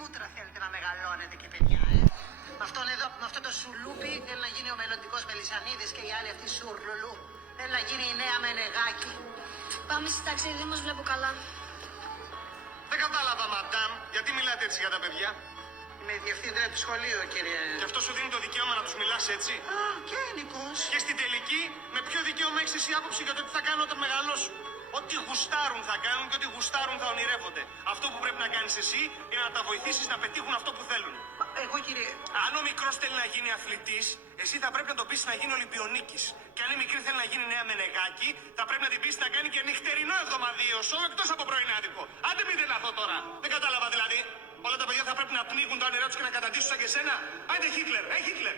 μούτρα θέλετε να μεγαλώνετε και παιδιά, Με αυτόν εδώ, με αυτό το σουλούπι θέλει να γίνει ο μελλοντικός Μελισσανίδης και η άλλη αυτή σουρλουλού. Θέλει να γίνει η νέα Μενεγάκη. Πάμε στη τάξη, δεν μας βλέπω καλά. Δεν κατάλαβα, μαντάμ, γιατί μιλάτε έτσι για τα παιδιά. Είμαι η διευθύντρια του σχολείου, κύριε. Και αυτό σου δίνει το δικαίωμα να τους μιλάς έτσι. Α, και Νικός. Και στην τελική, με ποιο δικαίωμα έχεις εσύ άποψη για το τι θα κάνουν όταν μεγαλώσουν. Ό,τι γουστάρουν θα κάνουν και ό,τι γουστάρουν θα ονειρεύονται. Αυτό που πρέπει να κάνεις εσύ είναι να τα βοηθήσεις να πετύχουν αυτό που θέλουν. Εγώ, κύριε. Αν ο μικρός θέλει να γίνει αθλητής, εσύ θα πρέπει να τον πεις να γίνει Ολυμπιονίκης. Και αν η μικρή θέλει να γίνει νέα Μενεγάκη, θα πρέπει να την πεις να κάνει και νυχτερινό εβδομαδίωσο εκτός από πρωινάδικο. Άντε μην τρελαθώ τώρα. Δεν κατάλαβα δηλαδή. Όλα τα παιδιά θα πρέπει να πνίγουν το όνειρό τους και να καταντήσουν σαν και σένα. Άντε Χίτλερ, Χίτλερ.